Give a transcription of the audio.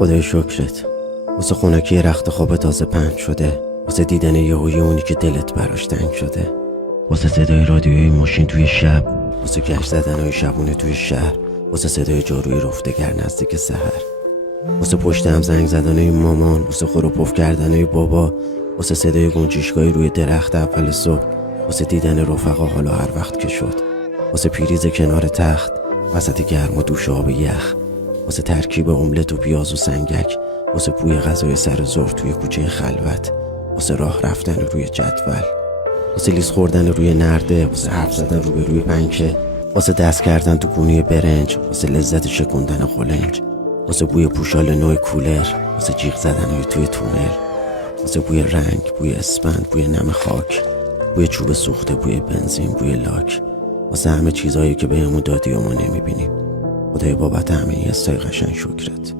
خدای شکرت واسه خونکی رخت خواب تازه پهن شده، واسه دیدن یهویی اونی که دلت براش تنگ شده، واسه صدای رادیوی ماشین توی شب، واسه گشت زدنهای شبونه توی شهر، واسه صدای جاروی رفتگر نزدیک سحر، واسه پشت هم زنگ زدنهای مامان، واسه خور و پف کردنهای بابا، واسه صدای گنجشگاهی روی درخت اول صبح، واسه دیدن رفقا حالا هر وقت که شد، واسه پیریز کنار تخت وسط گرم و دوش آب یخ، واسه ترکیب املت و پیاز و سنگک، واسه بوی غذای سر ظهر توی کوچه خلوت، واسه راه رفتن روی جدول، واسه لیز خوردن روی نرده، واسه حرف زدن روی پنکه، واسه دست کردن تو گونی برنج، واسه لذت شکوندن خلنج، واسه بوی پوشال نوع کولر، واسه جیغ زدنهای توی تونل، واسه بوی رنگ، بوی اسفند، بوی نم خاک، بوی چوب سوخته، بوی بنزین، بوی لاک، واسه همه چیزایی که بهمون دادی و ما نمیبینیم. خدای بابت همه این استای قشنگ شکرت.